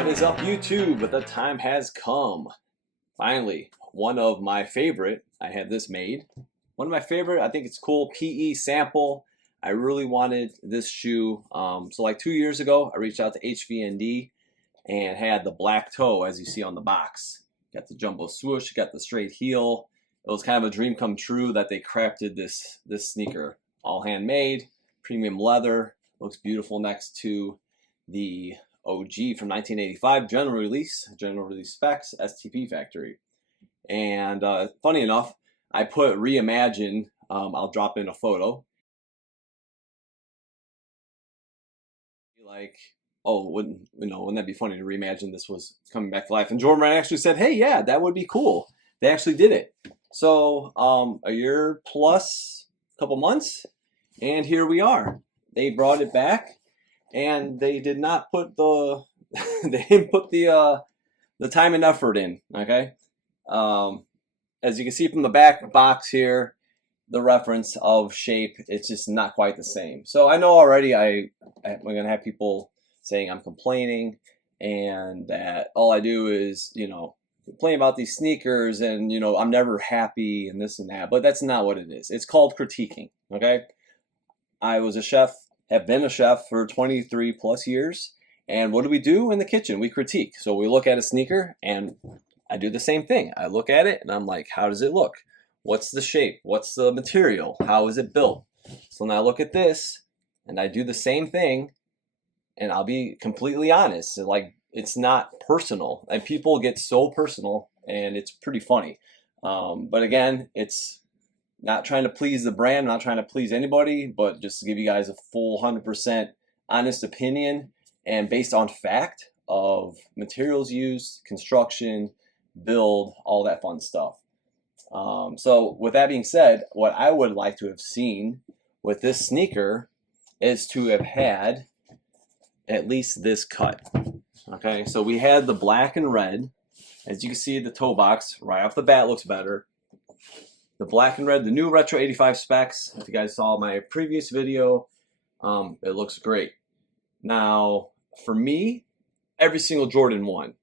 What is up, YouTube? The time has come. Finally, one of my favorite, I had this made. One of my favorite, I think it's cool, PE sample. I really wanted this shoe. So like 2 years ago, I reached out to HVND and had the black toe, as you see on the box. Got the jumbo swoosh, got the straight heel. It was kind of a dream come true that they crafted this sneaker. All handmade, premium leather, looks beautiful next to the OG from 1985, general release specs, STP factory. And funny enough, I put reimagined. I'll drop in a photo. Like, oh, wouldn't that be funny to reimagine this was coming back to life? And Jordan Brand actually said, hey, yeah, that would be cool. They actually did it. So a year plus, a couple months, and here we are. They brought it back, and they did not put the they didn't put the time and effort in. Okay, as you can see from the back box here, the reference of shape, it's just not quite the same. So I know already I'm gonna have people saying I'm complaining and that all I do is complain about these sneakers and I'm never happy and this and that, but that's not what it is. It's called critiquing. Okay, I was a chef, have been a chef for 23 plus years, and what do we do in the kitchen? We critique. So we look at a sneaker and I do the same thing. I look at it and I'm like, how does it look? What's the shape? What's the material? How is it built? So now I look at this and I do the same thing, and I'll be completely honest. Like, it's not personal, and people get so personal, and it's pretty funny. But again, it's not trying to please the brand, not trying to please anybody, but just to give you guys a full 100% honest opinion and based on fact of materials used, construction, build, all that fun stuff. So with that being said, what I would like to have seen with this sneaker is to have had at least this cut. Okay, so we had the black and red. As you can see, the toe box right off the bat looks better. The black and red, the new Retro 85 specs. If you guys saw my previous video, it looks great. Now, for me, every single Jordan 1,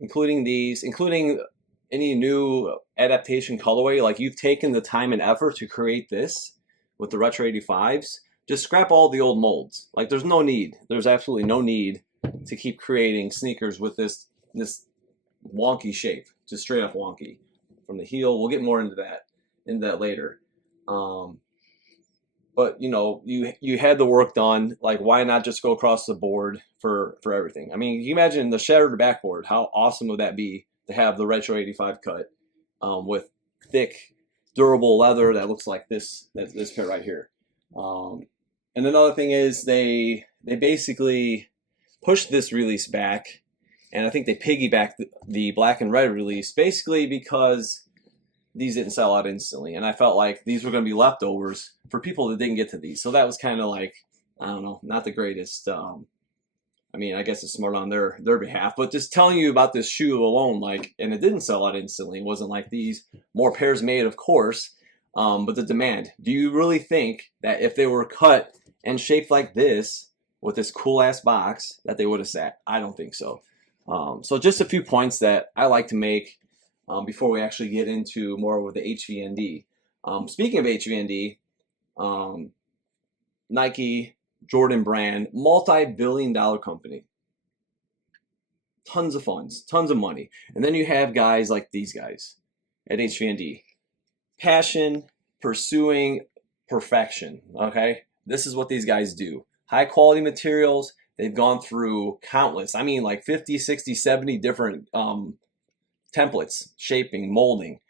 including these, including any new adaptation colorway, like you've taken the time and effort to create this with the Retro 85s, just scrap all the old molds. Like, there's no need. There's absolutely no need to keep creating sneakers with this wonky shape, just straight up wonky. From the heel, we'll get more into that later. But you had the work done. Like, why not just go across the board for everything? I mean, you imagine the shattered backboard. How awesome would that be to have the Retro 85 cut with thick, durable leather that looks like this pair right here. And another thing is they basically pushed this release back, and I think they piggybacked the black and red release basically because these didn't sell out instantly, and I felt like these were going to be leftovers for people that didn't get to these. So that was kind of like, I don't know, not the greatest. I mean, I guess it's smart on their behalf, but just telling you about this shoe alone, like, and it didn't sell out instantly. It wasn't like these, more pairs made, of course, but the demand. Do you really think that if they were cut and shaped like this with this cool ass box that they would have sat? I don't think so. So just a few points that I like to make before we actually get into more with the HVND. Speaking of HVND, Nike, Jordan Brand, multi-billion-dollar company. Tons of funds, tons of money. And then you have guys like these guys at HVND. Passion, pursuing perfection, okay? This is what these guys do. High quality materials. They've gone through countless, I mean like 50, 60, 70 different templates, shaping, molding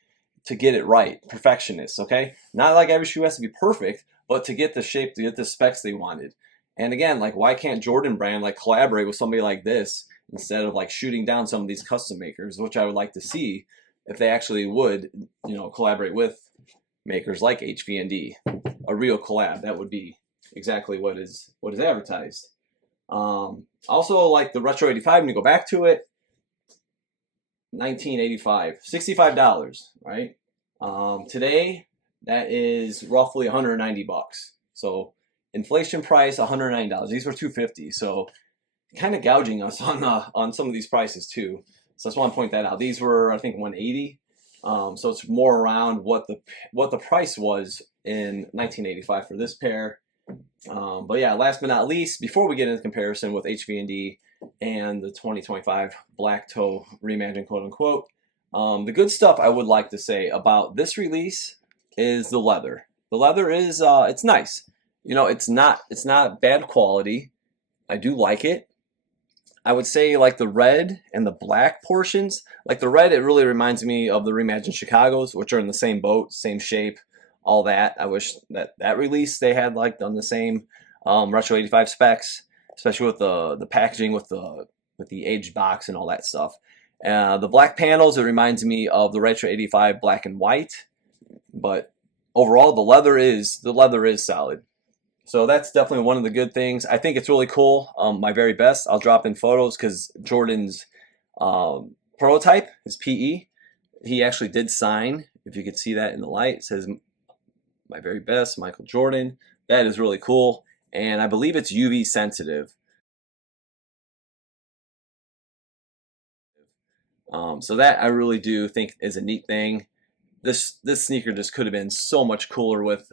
to get it right. Perfectionists, okay? Not like every shoe has to be perfect, but to get the shape, to get the specs they wanted. And again, like, why can't Jordan Brand like collaborate with somebody like this instead of like shooting down some of these custom makers, which I would like to see if they actually would, collaborate with makers like HVND, a real collab. That would be exactly what is advertised. Also, like the Retro 85, when you go back to it, 1985, $65, right? Today, that is roughly 190 bucks. So inflation price, $190. These were $250. So kind of gouging us on some of these prices too. So I just want to point that out. These were, I think, 180. So it's more around what the price was in 1985 for this pair. But yeah, last but not least, before we get into comparison with HVND and the 2025 Black Toe Reimagined, quote unquote, the good stuff I would like to say about this release is the leather. The leather is it's nice. You know, it's not bad quality. I do like it. I would say like the red and the black portions. Like the red, it really reminds me of the Reimagined Chicago's, which are in the same boat, same shape, all that. I wish that release they had like done the same Retro 85 specs, especially with the packaging with the aged box and all that stuff. The black panels, it reminds me of the Retro 85 black and white, but overall the leather is solid. So that's definitely one of the good things. I think it's really cool. My very best, I'll drop in photos because Jordan's prototype, his PE, he actually did sign. If you could see that in the light, it says my very best, Michael Jordan. That is really cool. And I believe it's UV sensitive. So that I really do think is a neat thing. This sneaker just could have been so much cooler with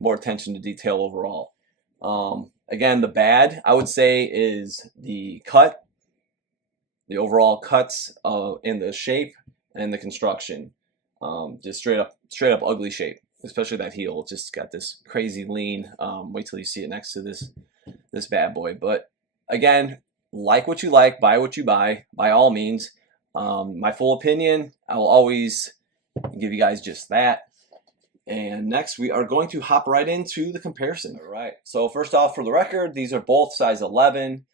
more attention to detail overall. Again, the bad I would say is the cut, the overall cuts in the shape and the construction. Just straight up ugly shape, especially that heel. It's just got this crazy lean. Wait till you see it next to this bad boy. But again, like what you like, buy what you buy, by all means. My full opinion, I will always give you guys just that. And next we are going to hop right into the comparison. All right, so first off, for the record, these are both size 11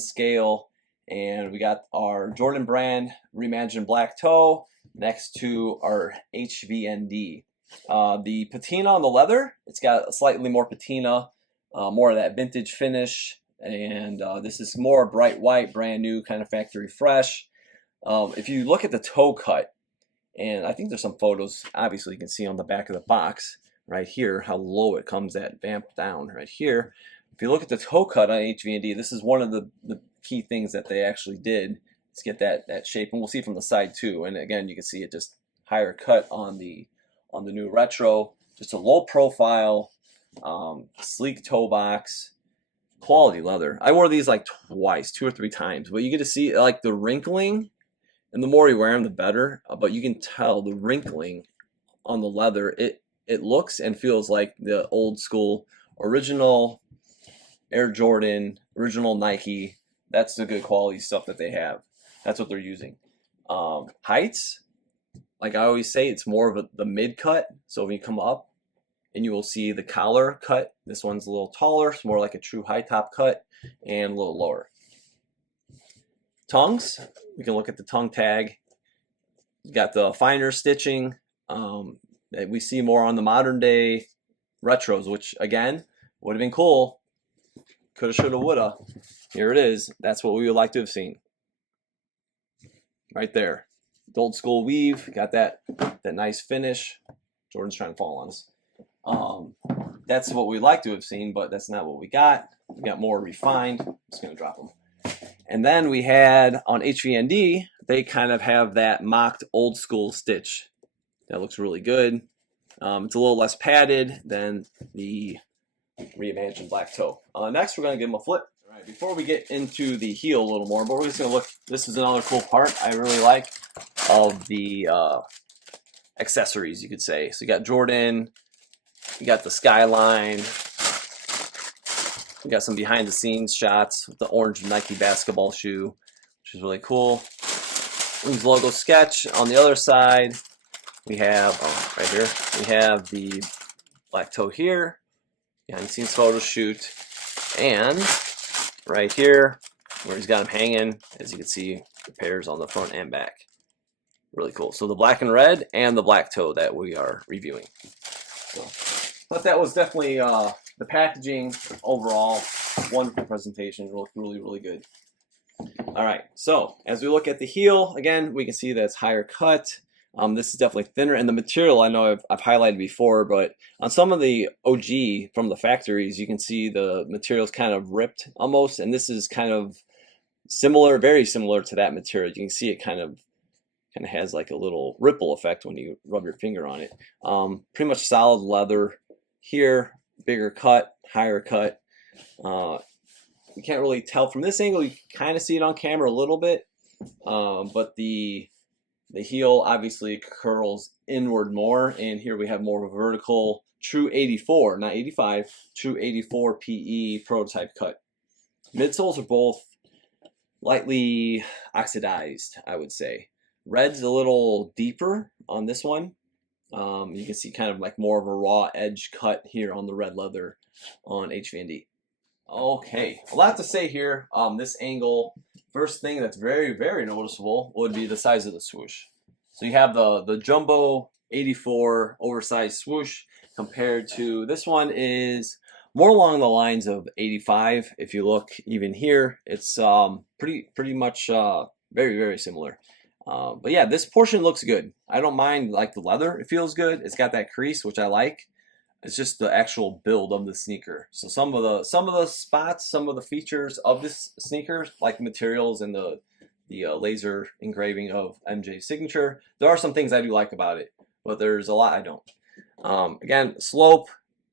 scale, and we got our Jordan brand Reimagined Black Toe next to our HVND. The patina on the leather, it's got slightly more patina, more of that vintage finish, and this is more bright white, brand new, kind of factory fresh. If you look at the toe cut, and I think there's some photos, obviously you can see on the back of the box right here how low it comes at vamped down right here. If you look at the toe cut on HVND, this is one of the key things that they actually did is get that shape, and we'll see from the side too. And again, you can see it just higher cut on the new retro, just a low profile, sleek toe box, quality leather. I wore these like twice, 2 or 3 times, but you get to see like the wrinkling. And the more you wear them, the better. But you can tell the wrinkling on the leather. It looks and feels like the old school, original Air Jordan, original Nike. That's the good quality stuff that they have. That's what they're using. Heights, like I always say, it's more of the mid cut. So when you come up, and you will see the collar cut. This one's a little taller. It's more like a true high top cut, and a little lower. Tongues, we can look at the tongue tag. You got the finer stitching that we see more on the modern day retros, which again would have been cool. Coulda, shoulda, woulda. Here it is. That's what we would like to have seen. Right there. The old school weave, got that nice finish. Jordan's trying to fall on us. That's what we'd like to have seen, but that's not what we got. We got more refined. I'm just gonna drop them. And then we had on HVND, they kind of have that mocked old school stitch. That looks really good. It's a little less padded than the Reimagined Black Toe. Next, we're going to give them a flip. All right, before we get into the heel a little more, but we're just going to look. This is another cool part I really like of the accessories, you could say. So you got Jordan, you got the skyline. We got some behind the scenes shots with the orange Nike basketball shoe, which is really cool. Wings logo sketch. On the other side, we have, right here, we have the Black Toe here, behind the scenes photo shoot, and right here, where he's got him hanging, as you can see, the pairs on the front and back. Really cool. So the black and red and the Black Toe that we are reviewing. So, but that was definitely the packaging overall, wonderful presentation, really, really good. All right, so as we look at the heel, again, we can see that it's higher cut. This is definitely thinner, and the material I know I've highlighted before, but on some of the OG from the factories, you can see the material's kind of ripped almost, and this is kind of Similar, very similar to that material. You can see it kind of has like a little ripple effect when you rub your finger on it. Pretty much solid leather here, bigger cut, higher cut. You can't really tell from this angle. You can kind of see it on camera a little bit, but the heel obviously curls inward more, and here we have more of a vertical, true 84, not 85, true 84 PE prototype cut. Midsoles are both lightly oxidized, I would say. Red's a little deeper on this one. You can see kind of like more of a raw edge cut here on the red leather on HVND. Okay, a lot to say here. This angle, first thing that's very, very noticeable would be the size of the swoosh. So you have the jumbo 84 oversized swoosh compared to this one is more along the lines of 85. If you look even here, it's pretty much very, very similar. But yeah, this portion looks good. I don't mind like the leather. It feels good. It's got that crease, which I like. It's just the actual build of the sneaker. So some of the spots, some of the features of this sneaker, like materials and the laser engraving of MJ's signature, there are some things I do like about it, but there's a lot I don't. Again, slope,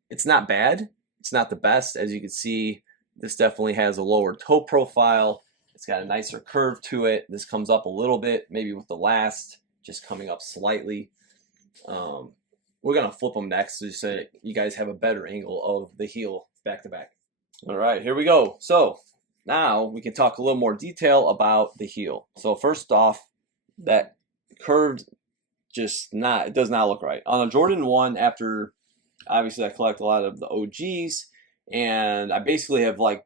it's not bad. It's not the best. As you can see, this definitely has a lower toe profile. It's got a nicer curve to it. This comes up a little bit, maybe with the last just coming up slightly. We're gonna flip them next so you guys have a better angle of the heel back to back. All right, here we go. So now we can talk a little more detail about the heel. So first off, that curved it does not look right. On a Jordan 1, after obviously I collect a lot of the OGs, and I basically have like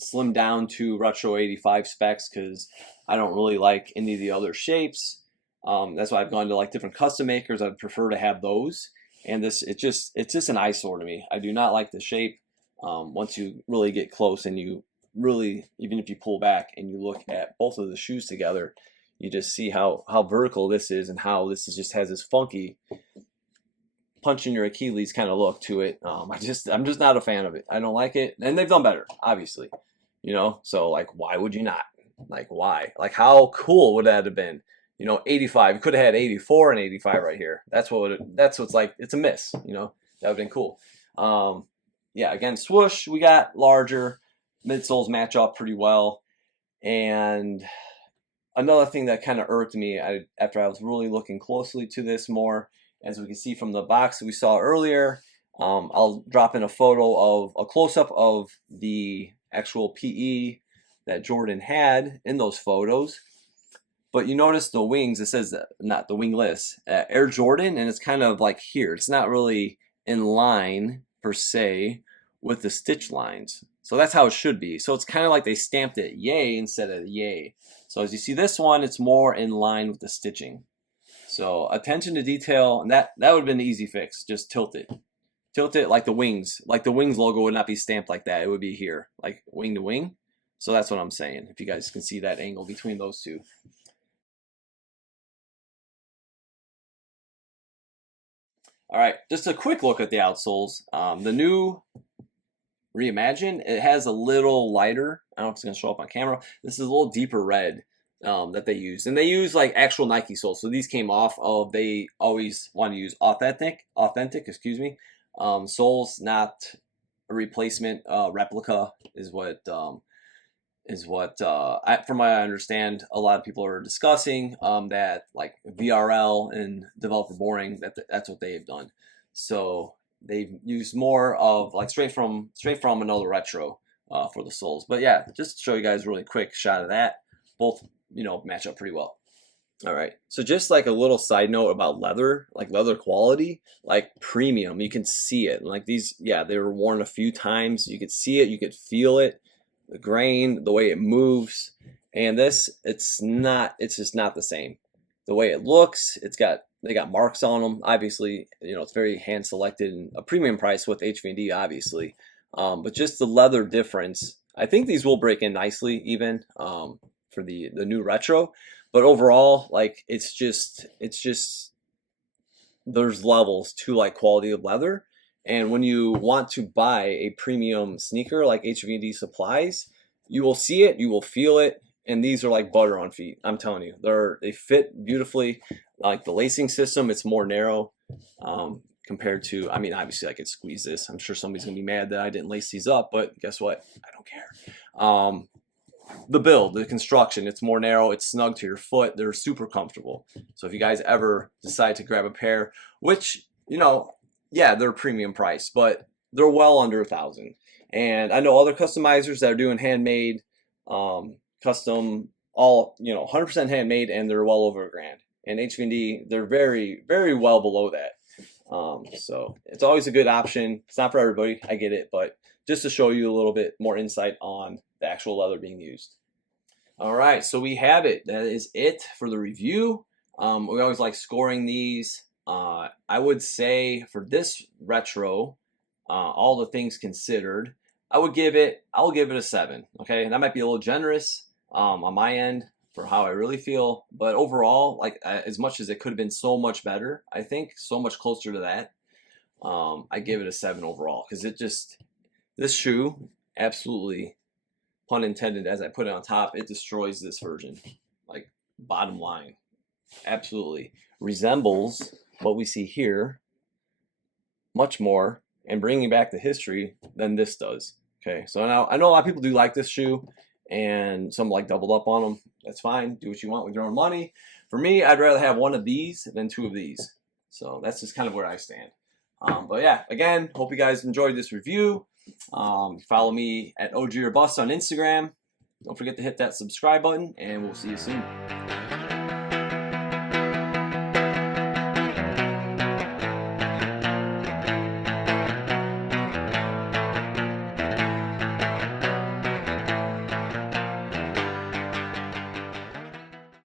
slimmed down to retro 85 specs because I don't really like any of the other shapes. That's why I've gone to like different custom makers. I'd prefer to have those. And it's just an eyesore to me. I do not like the shape. Once you really get close and you really, even if you pull back and you look at both of the shoes together, you just see how vertical this is and how this just has this funky punching your Achilles kind of look to it. I'm just not a fan of it. I don't like it. And they've done better, obviously. You know, so like, why would you not? Like, why? Like, how cool would that have been? You know, 85. You could have had 84 and 85 right here. That's what's like. It's a miss. You know, that would have been cool. Yeah. Again, swoosh. We got larger. Midsoles match up pretty well. And another thing that kind of irked me after I was really looking closely to this more, as we can see from the box that we saw earlier. I'll drop in a photo of a close-up of the actual PE that Jordan had in those photos. But you notice the wings, it says not the wingless, Air Jordan, and it's kind of like here. It's not really in line per se with the stitch lines. So that's how it should be. So it's kind of like they stamped it yay instead of yay. So as you see this one, it's more in line with the stitching. So attention to detail, and that would have been an easy fix. Just tilt it. Tilt it like the wings. Like the wings logo would not be stamped like that. It would be here, like wing to wing. So that's what I'm saying, if you guys can see that angle between those two. All right, just a quick look at the outsoles. The new reimagined, it has a little lighter. I don't know if it's going to show up on camera. This is a little deeper red that they use. And they use like actual Nike soles. So these came off of, they always want to use authentic, excuse me, soles, not a replacement. Replica is what from what I understand, a lot of people are discussing, that like VRL and Developer Boring, that's what they've done. So they've used more of like straight from another retro for the soles. But yeah, just to show you guys a really quick shot of that, both, you know, match up pretty well. All right, so just like a little side note about leather, like leather quality, like premium, you can see it. Like these, yeah, they were worn a few times. You could see it, you could feel it, the grain, the way it moves. And this, it's just not the same. The way it looks, they got marks on them. Obviously, you know, it's very hand selected and a premium price with HVND, obviously. But just the leather difference, I think these will break in nicely even for the new retro. But overall, like it's just there's levels to like quality of leather. And when you want to buy a premium sneaker like HVND supplies, you will see it, you will feel it, and these are like butter on feet. I'm telling you, they fit beautifully. Like the lacing system, it's more narrow compared to, I mean, obviously I could squeeze this. I'm sure somebody's gonna be mad that I didn't lace these up, but guess what? I don't care. The build, the construction, it's more narrow, it's snug to your foot, they're super comfortable. So if you guys ever decide to grab a pair, which, you know, yeah, they're premium price, but they're well under $1,000. And I know other customizers that are doing handmade, custom, all, you know, 100% handmade, and they're well over $1,000. And HVND, they're very, very well below that. So it's always a good option. It's not for everybody, I get it, but just to show you a little bit more insight on the actual leather being used. All right, so we have it. That is it for the review. We always like scoring these. I would say for this retro, all the things considered, I'll give it a 7. Okay, and that might be a little generous on my end for how I really feel, but overall, like as much as it could have been so much better, I think so much closer to that. I give it a 7 overall because this shoe absolutely, pun intended, as I put it on top, it destroys this version. Like, bottom line, absolutely resembles what we see here much more, and bringing back the history than this does. Okay, so now I know a lot of people do like this shoe, and some like doubled up on them. That's fine. Do what you want with your own money. For me, I'd rather have one of these than 2 of these. So that's just kind of where I stand. But yeah, again, hope you guys enjoyed this review. Follow me at OG or Bust on Instagram. Don't forget to hit that subscribe button, and we'll see you soon.